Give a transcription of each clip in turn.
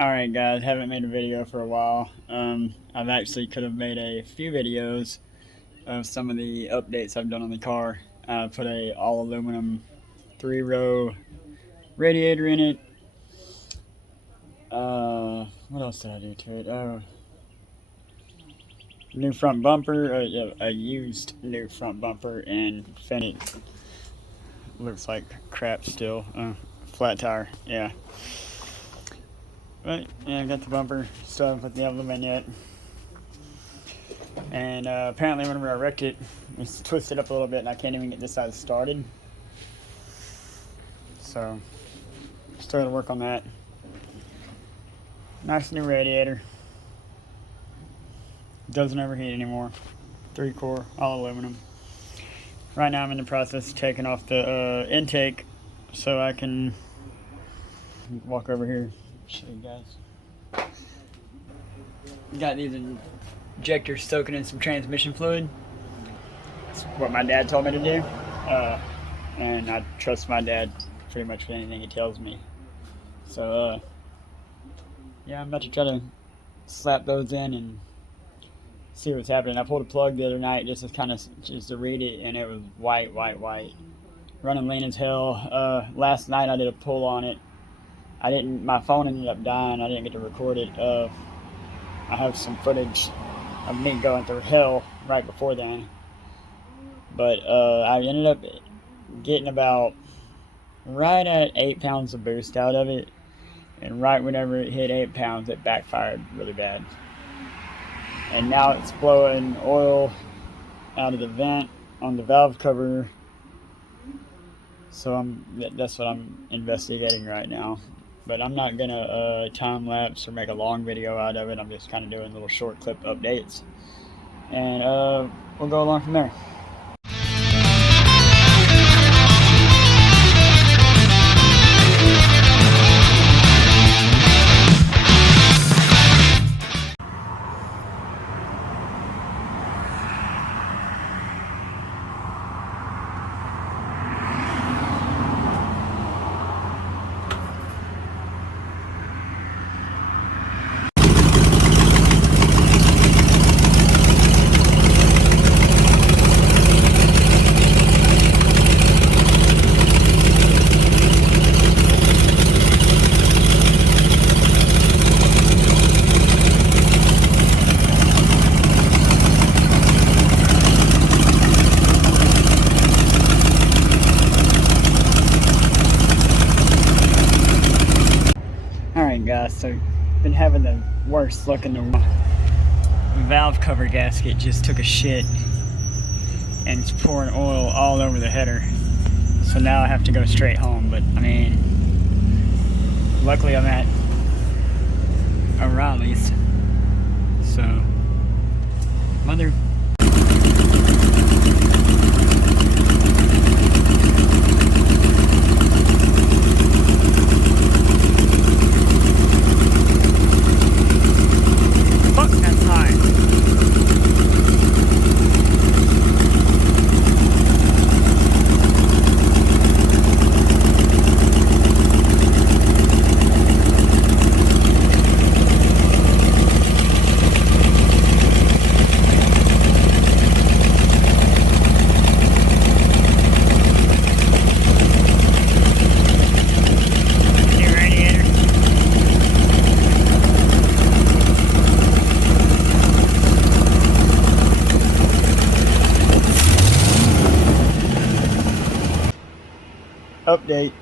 Alright guys, haven't made a video for a while. I've actually could have made a few videos of some of the updates I've done on the car. I put a all aluminum 3-row radiator in it. What else did I do to it? Oh, new front bumper, a used new front bumper, and fended. Looks like crap still. Flat tire, yeah. But yeah, I got the bumper. Still haven't put the emblem in yet. And apparently whenever I wrecked it, it's twisted up a little bit and I can't even get this side started. So, still gotta work on that. Nice new radiator. Doesn't overheat anymore. 3-core, all aluminum. Right now I'm in the process of taking off the intake so I can walk over here. Show you guys. Got these injectors soaking in some transmission fluid. That's what my dad told me to do. And I trust my dad pretty much with anything he tells me. So, yeah, I'm about to try to slap those in and see what's happening. I pulled a plug the other night just to read it, and it was white. Running lean as hell. Last night I did a pull on it. My phone ended up dying. I didn't get to record it. I have some footage of me going through hell right before then. But I ended up getting about right at 8 pounds of boost out of it. And right whenever it hit 8 pounds, it backfired really bad. And now it's blowing oil out of the vent on the valve cover. So that's what I'm investigating right now. But I'm not gonna time lapse or make a long video out of it. I'm just kind of doing little short clip updates, and we'll go along from there. Alright guys, so been having the worst luck in the world. Valve cover gasket just took a shit and it's pouring oil all over the header. So now I have to go straight home, but I mean, luckily I'm at O'Reilly's. So, mother... Update,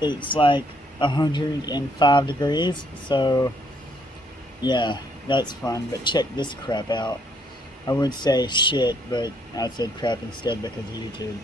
it's like 105 degrees, so yeah, that's fun. But check this crap out. I would say shit, but I said crap instead because of YouTube.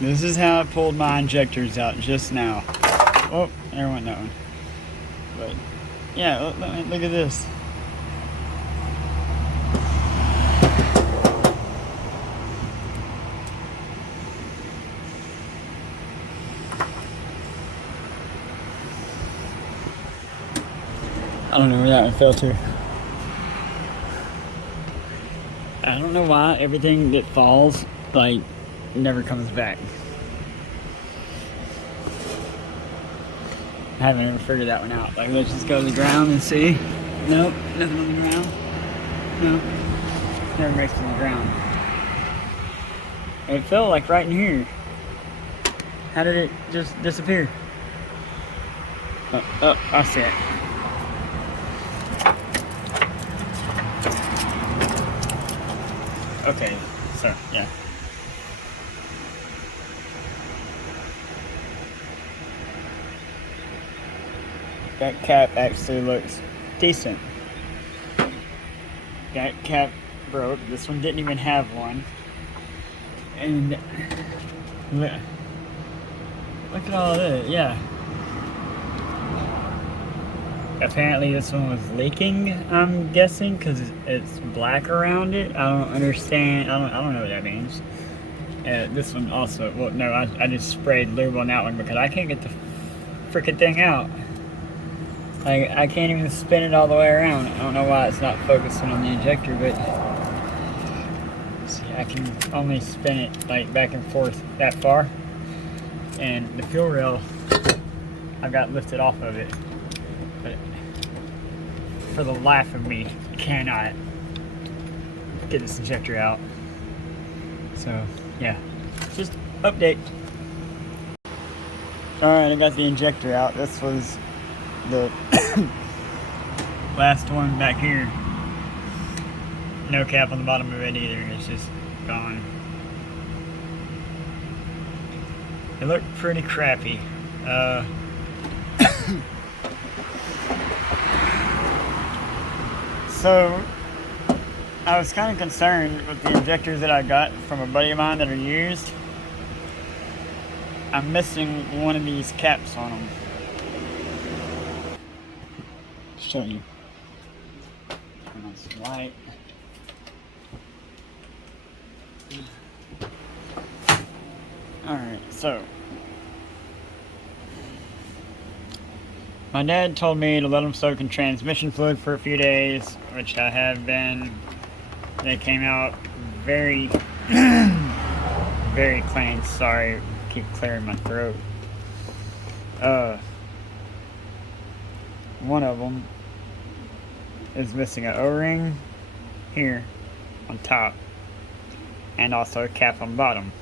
This is how I pulled my injectors out just now. Oh, there went that one. But yeah, look at this. I don't know where that one fell to. I don't know why everything that falls, like, never comes back. I haven't ever figured that one out. Like, let's just go to the ground and see. Nope, nothing on the ground. Nope, never makes it to the ground. It fell like right in here. How did it just disappear? Oh, I see it. Okay, so, yeah. That cap actually looks decent. That cap broke. This one didn't even have one. And look at all this, yeah. Apparently this one was leaking, I'm guessing, because it's black around it. I don't understand. I don't know what that means. This one also, well, no, I just sprayed lube on that one because I can't get the freaking thing out. I can't even spin it all the way around. I don't know why it's not focusing on the injector, but see, I can only spin it like back and forth that far. And the fuel rail, I got lifted off of it. But for the life of me, cannot get this injector out. So, yeah, just update. Alright, I got the injector out. This was the last one back here. No cap on the bottom of it either, it's just gone. It looked pretty crappy. So, I was kind of concerned with the injectors that I got from a buddy of mine that are used. I'm missing one of these caps on them. Show you. Turn on some light. Alright, so my dad told me to let them soak in transmission fluid for a few days, which I have been. They came out very, very clean. Sorry, keep clearing my throat. One of them is missing an O-ring here on top, and also a cap on bottom.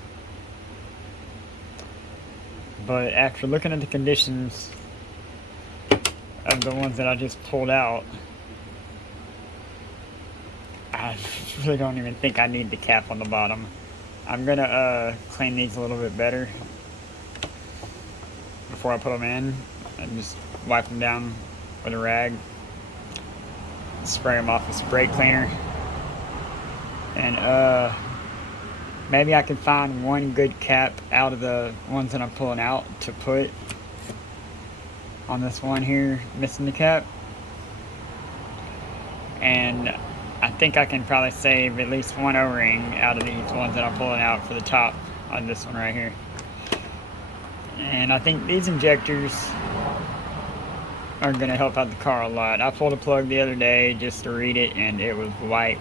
But after looking at the conditions of the ones that I just pulled out, I really don't even think I need the cap on the bottom. I'm gonna clean these a little bit better before I put them in, and just wipe them down with a rag, spray them off with spray cleaner, and maybe I can find one good cap out of the ones that I'm pulling out to put on this one here missing the cap. And I think I can probably save at least one O-ring out of these ones that I'm pulling out for the top on this one right here. And I think these injectors are going to help out the car a lot. I pulled a plug the other day just to read it, and it was white.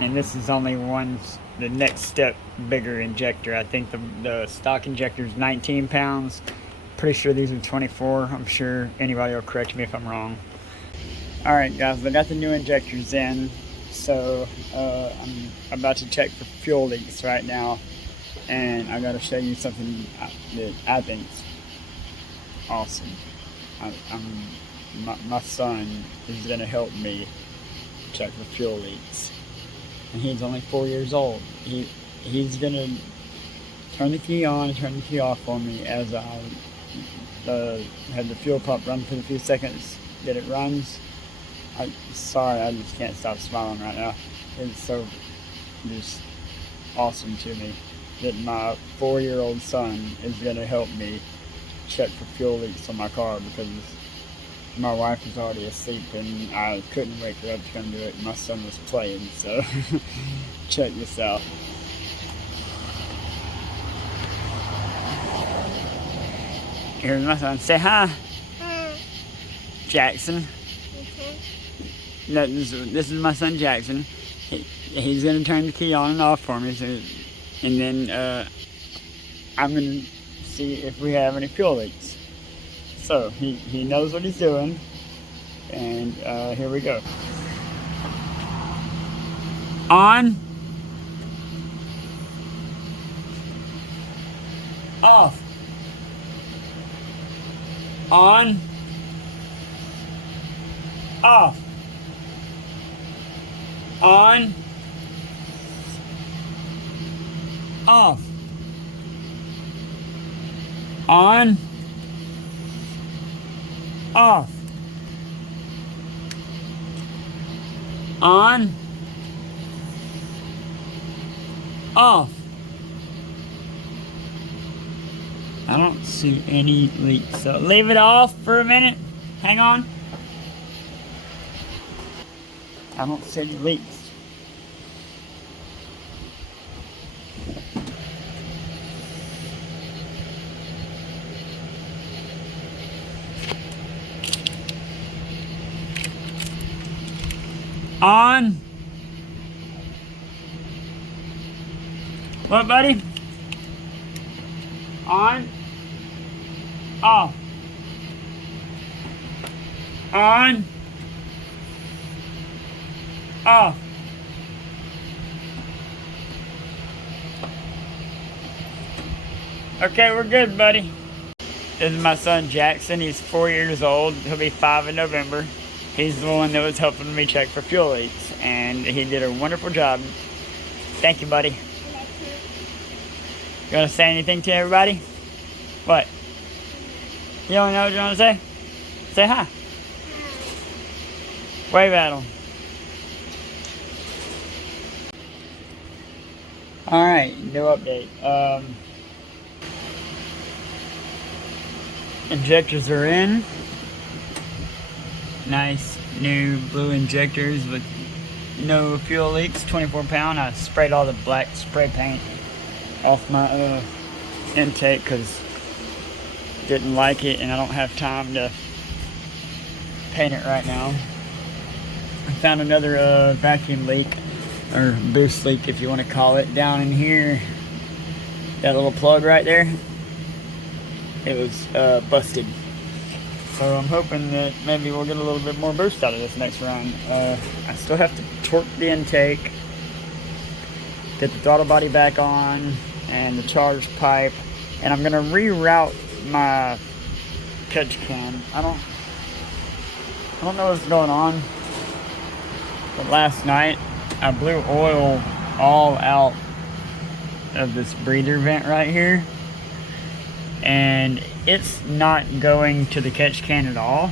And this is only the next step bigger injector. I think the stock injector is 19 pounds. Pretty sure these are 24. I'm sure anybody will correct me if I'm wrong. Alright guys, I got the new injectors in, so I'm about to check for fuel leaks right now, and I gotta show you something that I think is awesome. My son is gonna help me check for fuel leaks, and he's only 4 years old. He's gonna turn the key on and turn the key off for me as I have the fuel pump run for the few seconds that it runs. Sorry, I just can't stop smiling right now. It's so just awesome to me that my 4-year-old son is going to help me check for fuel leaks on my car, because my wife was already asleep and I couldn't wake her up to come do it. My son was playing, so check this out. Here's my son. Say hi. Jackson. No, this is my son Jackson. He's gonna turn the key on and off for me, so, and then I'm gonna see if we have any fuel leaks. So he knows what he's doing, and here we go. On, off, on, off, on, off, on, off, on, off. I don't see any leaks, so leave it off for a minute. Hang on. I don't see any leaks. On. What, buddy? On. Off. On. Off. Okay, we're good, buddy. This is my son Jackson. He's 4 years old. He'll be 5 in November. He's the one that was helping me check for fuel leaks, and he did a wonderful job. Thank you, buddy. You want to say anything to everybody? What? You don't know what you want to say? Say hi. Wave at them. Alright, new update. Injectors are in. Nice new blue injectors with no fuel leaks, 24 pound. I sprayed all the black spray paint off my intake because didn't like it and I don't have time to paint it right now. I found another vacuum leak, or boost leak if you want to call it, down in here. That little plug right there, it was busted. So I'm hoping that maybe we'll get a little bit more boost out of this next round. I still have to torque the intake, get the throttle body back on, and the charge pipe, and I'm gonna reroute my catch can. I don't know what's going on, but last night I blew oil all out of this breather vent right here, and it's not going to the catch can at all.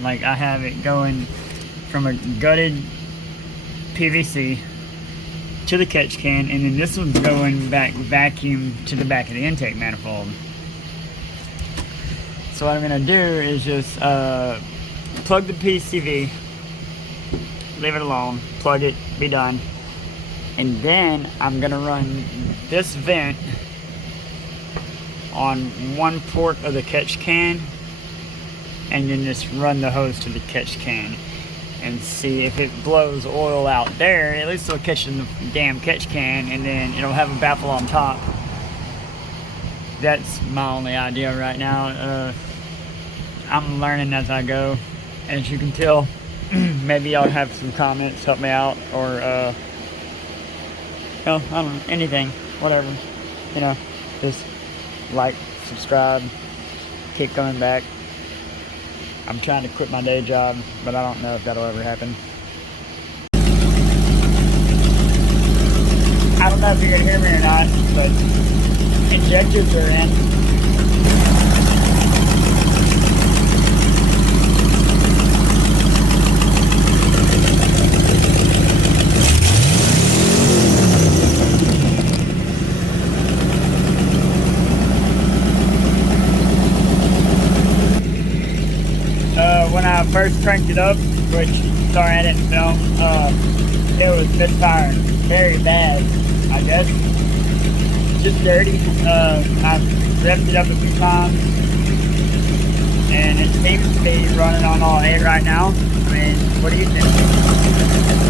Like, I have it going from a gutted PVC to the catch can, and then this one's going back vacuum to the back of the intake manifold. So what I'm gonna do is just plug the PCV, leave it alone, plug it, be done, and then I'm gonna run this vent on one port of the catch can, and then just run the hose to the catch can and see if it blows oil out there. At least it'll catch in the damn catch can, and then it'll have a baffle on top. That's my only idea right now. I'm learning as I go, as you can tell. Maybe y'all have some comments, help me out, or I don't know, anything, whatever, just like, subscribe, keep coming back. I'm trying to quit my day job, but I don't know if that'll ever happen. I don't know if you're gonna hear me or not, but injectors are in. When I first cranked it up, which, sorry I didn't film, it was misfiring very bad, I guess. Just dirty. I've revved it up a few times, and it seems to be running on all 8 right now. I mean, what do you think?